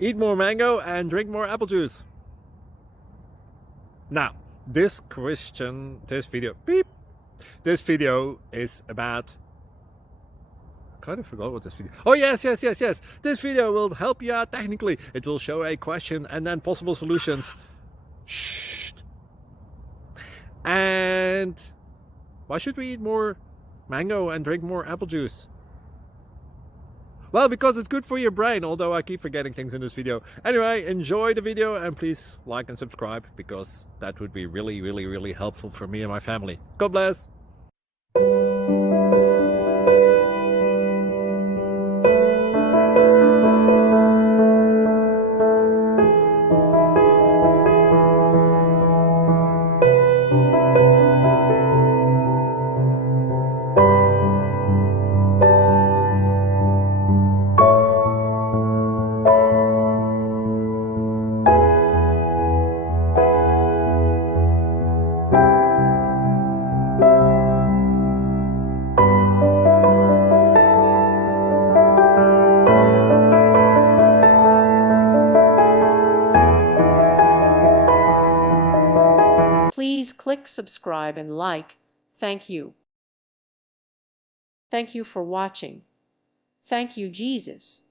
Eat more mango and drink more apple juice. Now, this video is about, I kind of forgot what this video. Oh, yes. This video will help you out technically. It will show a question and then possible solutions. Shh. And why should we eat more mango and drink more apple juice? Well, because it's good for your brain, although I keep forgetting things in this video. Anyway, enjoy the video and please like and subscribe, because that would be really helpful for me and my family. God bless. Please click subscribe and like. Thank you. Thank you for watching. Thank you, Jesus.